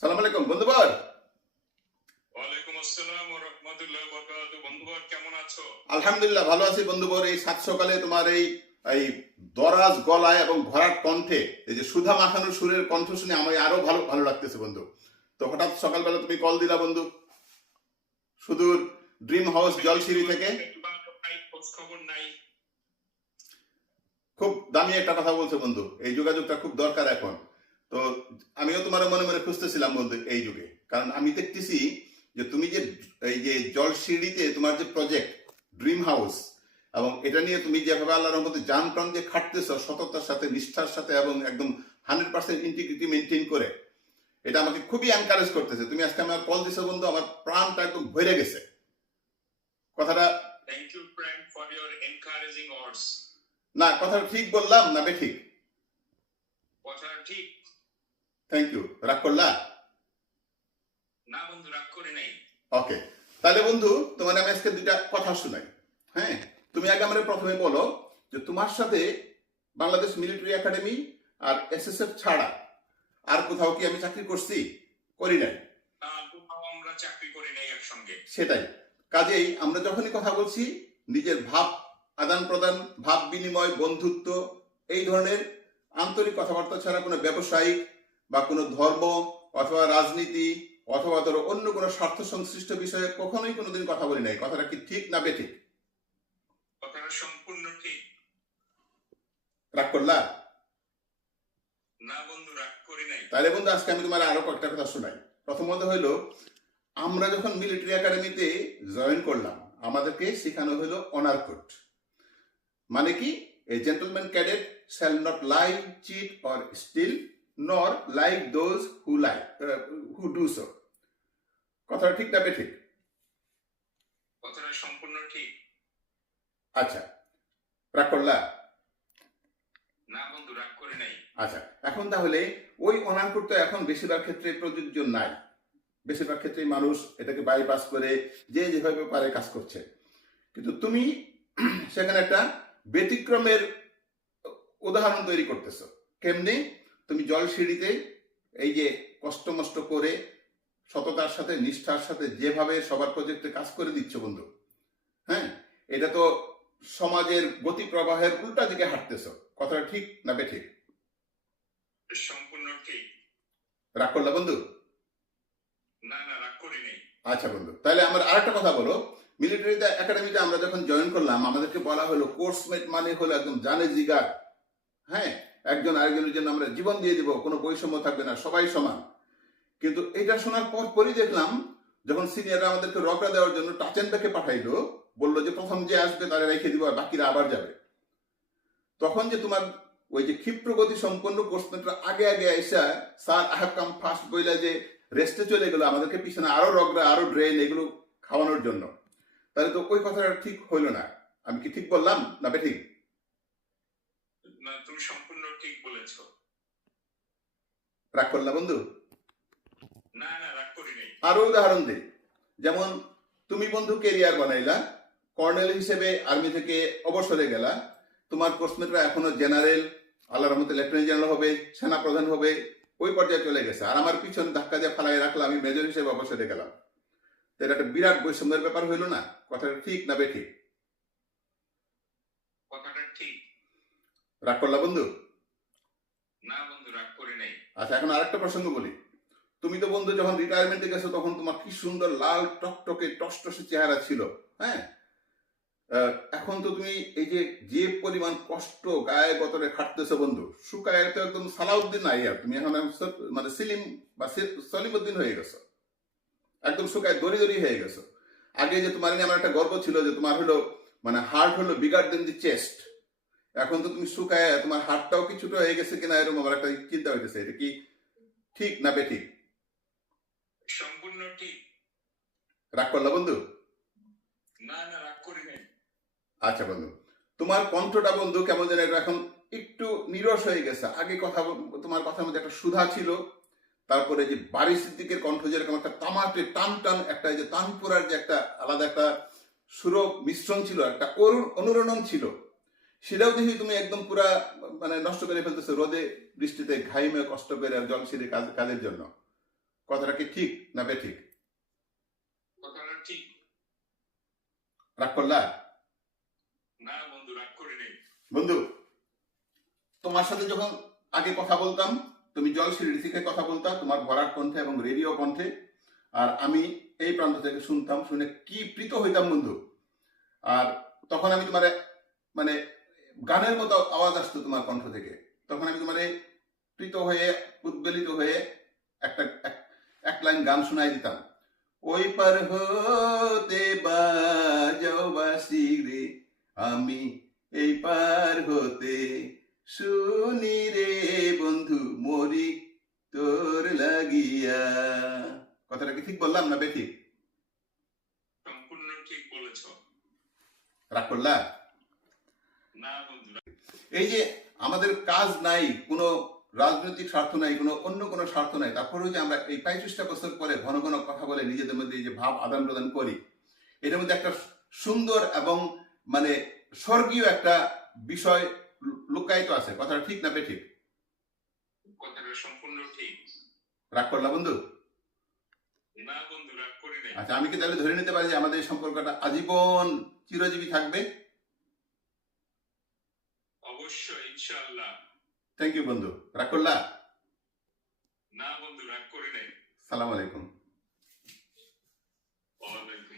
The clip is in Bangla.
সালাম আলাইকুম বন্ধুবর। ওয়ালাইকুম আসসালাম ওয়া রাহমাতুল্লাহি ওয়া বারাকাতুহু। বন্ধুগণ কেমন আছো? আলহামদুলিল্লাহ ভালো আছি বন্ধুবর। এই সাত সকালে তোমার এই এই দরাজ গলায় এবং ভরাট কণ্ঠে এই যে সুধা মাখানোর সুরের কণ্ঠ শুনে আমার আরো ভালো ভালো লাগতেছে বন্ধু। তো হঠাৎ সকালবেলা তুমি কল দিলা বন্ধু, সুদূর ড্রিম হাউস জলসিঁড়ি থেকে। খোঁজ খবর নাই। খুব দামি একটা কথা বলছো বন্ধু, এই যোগাযোগটা খুব দরকার এখন। তো আমিও তোমার মনে মনে খুঁজতেছিলাম বন্ধু এই যুগে, কারণ আমি দেখতেছি যে তুমি যে এই যে জলসিঁড়িতে তোমার যে প্রজেক্ট ড্রিম হাউস, এবং এটা নিয়ে তুমি যেভাবে আল্লাহর রহমতে জান প্রাণ দিয়ে খাটতেছ সততার সাথে, নিষ্ঠার সাথে, এবং একদম 100% ইন্টিগ্রিটি মেনটেন করে, এটা আমাকে খুবই এনকারেজ করতেছে। তুমি আজকে আমার কল দিছো বন্ধু, আমার প্রাণটা একদম ভরে গেছে কথাটা। Thank you friend for your encouraging words. না, কথাটা ঠিক বললাম না বেঠিক? কথাটা ঠিক। Thank you. রাগ করলা? না বন্ধু, রাগ করে নাই। ওকে, তাহলে বন্ধু তোমার আমি আজকে দুইটা কথা শুনাই। হ্যাঁ, তুমি আগে আমার প্রথমে বলো যে তোমার সাথে বাংলাদেশ মিলিটারি একাডেমি আর এসএসএফ ছাড়া আর কোথাও কি আমি চাকরি করছি? করি নাই। কোথাও আমরা চাকরি করি নাই একসঙ্গে। সেটাই। কাজেই আমরা যখনই কথা বলছি নিজের ভাব আদান প্রদান, ভাব বিনিময়, বন্ধুত্ব, এই ধরনের আন্তরিক কথাবার্তা ছাড়া কোনো ব্যবসায়িক বা কোনো ধর্ম অথবা রাজনীতি অথবা ধরো অন্য কোনো স্বার্থ সংশ্লিষ্ট বিষয়ে কখনোই কোনোদিন কথা বলি নাই। কথাটা কি ঠিক না বেঠিক? কথাটা সম্পূর্ণ ঠিক। রাগ করলা? না বন্ধু, রাগ করি নাই। তাহলে বন্ধু আজকে আমি তোমার আরো কয়েকটা কথা শোনাই। প্রথমত হইলো, আমরা যখন মিলিটারি একাডেমিতে জয়েন করলাম আমাদেরকে শেখানো হলো অনার কোড। মানে কি? A gentleman cadet shall not lie, cheat or steal, nor like those who do so. কথাটা ঠিক না বেঠিক? কথাটা সম্পূর্ণ ঠিক। আচ্ছা, রাগ করলা? না বন্ধু, রাগ করি নাই। আচ্ছা, এখন তাহলে ওই অনার কোড তো এখন বেশিরভাগ ক্ষেত্রে প্রযোজ্য নাই। বেশিরভাগ ক্ষেত্রে মানুষ এটাকে বাইপাস করে যে যেভাবে পারে কাজ করছে। কিন্তু তুমি সেখানে একটা ব্যতিক্রমের উদাহরণ তৈরি করতেছ। কেমনি? তুমি জলসিঁড়িতে এই যে কষ্ট মষ্ট করে সততার সাথে, নিষ্ঠার সাথে যেভাবে সবার প্রজেক্টে কাজ করে দিচ্ছ বন্ধু, হ্যাঁ, এটা তো সমাজের গতি প্রবাহের উল্টা দিকে হাঁটতেছ। কথাটা ঠিক না বেঠিক? সম্পূর্ণ ঠিক। রাগ করলা বন্ধু? না না, রাগ করি নাই। আচ্ছা বন্ধু, তাহলে আমার আরেকটা কথা বলো। মিলিটারি একাডেমিতে আমরা যখন জয়েন করলাম আমাদেরকে বলা হলো কোর্সমেট মানে হলো একদম জানে জিগার। হ্যাঁ, একজন আরেকজনের জন্য আমরা জীবন দিয়ে দিব, কোনো বৈষম্য থাকবে না, সবাই সমান। কিন্তু এটা শোনার পরই দেখলাম যখন সিনিয়ররা আমাদেরকে রগড়া দেওয়ার জন্য টাচ অ্যান্ড ব্যাকে পাঠাইলো, বললো যে প্রথম যে আসবে তারা রেখে দিব আর বাকিরা আবার যাবে। তখন যে তোমার ওই যে ক্ষিপ্র গতি সম্পন্ন কোর্সমেটরা আগে আগে এসে sir I have come first বইলা যে রেস্টে চলে গেলো, আমাদেরকে পিছনে আরো রগড়া, আরো ড্রেন, এগুলো খাওয়ানোর জন্য, তাহলে তো ওই কথাটা ঠিক হইলো না। আমি কি ঠিক বললাম না বেঠিক? না, তুমি সম্পূর্ণ ঠিক বলেছো। রাগ করলা বন্ধু? না না, রাগ করি নাই। আরো উদাহরণ দিই। যেমন তুমি বন্ধু কেরিয়ার বানাইলা, কর্নেল হিসেবে আর্মি থেকে অবসরে গেলা, তোমার কোর্সমেটরা এখনো জেনারেল, আল্লাহর রহমতে লেফটেন্যান্ট জেনারেল হবে, সেনা প্রধান হবে, ওই পর্যায়ে চলে গেছে। আর আমার পিছনে ধাক্কা দিয়ে ফালাই রাখলাম, আমি মেজর হিসেবে অবসরে গেলাম। তো এটা একটা বিরাট বৈষম্যের ব্যাপার হইলো না? কথাটা ঠিক না বেঠিক? কথাটা ঠিক। রাগ করলা বন্ধু? না বন্ধু, রাগ করি নাই। আচ্ছা, এখন আরেকটা প্রসঙ্গ বলি। তুমি তো বন্ধু যখন রিটায়ারমেন্টে গেছো তখন তোমার কি সুন্দর লাল টকটকে টসটসে চেহারা ছিল। হ্যাঁ, এখন তো তুমি এই যে যে পরিমাণ কষ্ট গায়ে গতরে খাটতেছো বন্ধু, শুকায় তো একদম সালাউদ্দিন নাই আর তুমি এখন মানে সিলিম বা সলিমুদ্দিন হয়ে গেছো, একদম শুকায় দড়ি দড়ি হয়ে গেছো। আগে যে তোমার নিয়ে আমার একটা গর্ব ছিল যে তোমার হলো মানে হার্ট হলো বিগার দেন দি চেস্ট, এখন তো তুমি শুকায় তোমার হার্টটাও কি ছোট হয়ে গেছে কিনা এরকম আমার একটা চিন্তা হইতেছে। এটা কি ঠিক না বেঠিক? সম্পূর্ণ ঠিক। রাগ করলা বন্ধু? না না, রাগ করি নাই। আচ্ছা বন্ধু, তোমার কণ্ঠটা বন্ধু কেমন যেন এখন একটু নিরস হয়ে গেছে। আগে কথা তোমার কথার মধ্যে একটা সুধা ছিল, তারপরে যে বারি সিদ্দিকের কণ্ঠ যেরকম একটা তামাটে টান টান, একটা যে তানপুরার যে একটা আলাদা একটা সুর মিশ্রণ ছিল, একটা অনুরণন ছিল, সেটাও দেখি তুমি একদম পুরা মানে নষ্ট করে ফেলতেছো রোদে বৃষ্টিতে ঘাইমে কষ্ট করে আর জলসিঁড়ি কাজের জন্য। কথাটা কি ঠিক না বেঠিক? কথাটা ঠিক। রাগ করলা? না বন্ধু, রাগ করি নাই। বন্ধু, তোমার সাথে যখন আগে কথা বলতাম, তুমি জলশিরি থেকে কথা বলতা তোমার ভরাট কণ্ঠে এবং রেডিও কণ্ঠে, আর আমি এই প্রান্ত থেকে শুনতাম, শুনে কি প্রীত হইতাম বন্ধু। আর তখন আমি তোমার মানে গানের মতো আওয়াজ আসতো তোমার কণ্ঠ থেকে, তখন আমি তোমার প্রীত হয়ে উদ্বেলিত হয়ে একটা এক লাইন গান শোনাই দিতাম। ওই পার হতে বাজাও বাসি রে, আমি এই পার হতে শুনি রে বন্ধু মরি তোর লাগিয়া। কথাটা কি ঠিক বললাম না বেঠিক? সম্পূর্ণ ঠিক বলেছ। রাগ করলা? না বন্ধু। এই যে আমাদের কাজ নাই, কোনো রাজনৈতিক স্বার্থ নাই, কোনো অন্য কোনো স্বার্থ নাই, তারপরেও যে আমরা এই 35টা বছর পরে ঘন ঘন কথা বলে নিজেদের মধ্যে এই যে ভাব আদান প্রদান করি, এটার মধ্যে একটা সুন্দর এবং মানে স্বর্গীয় একটা বিষয় লুকায়িত আছে। কথাটা ঠিক না বেঠিক? কথাটা সম্পূর্ণ ঠিক। রাগ করলা বন্ধু? না বন্ধু, রাগ করি নাই। আচ্ছা, আমি কি তাহলে ধরে নিতে পারি যে আমাদের এই সম্পর্কটা আজীবন চিরজীবী থাকবে? অবশ্যই, ইনশাআল্লাহ। থ্যাংক ইউ বন্ধু। রাগ করলা? না বন্ধু, রাগ করি নাই। সালাম আলাইকুম। ওয়ালাইকুম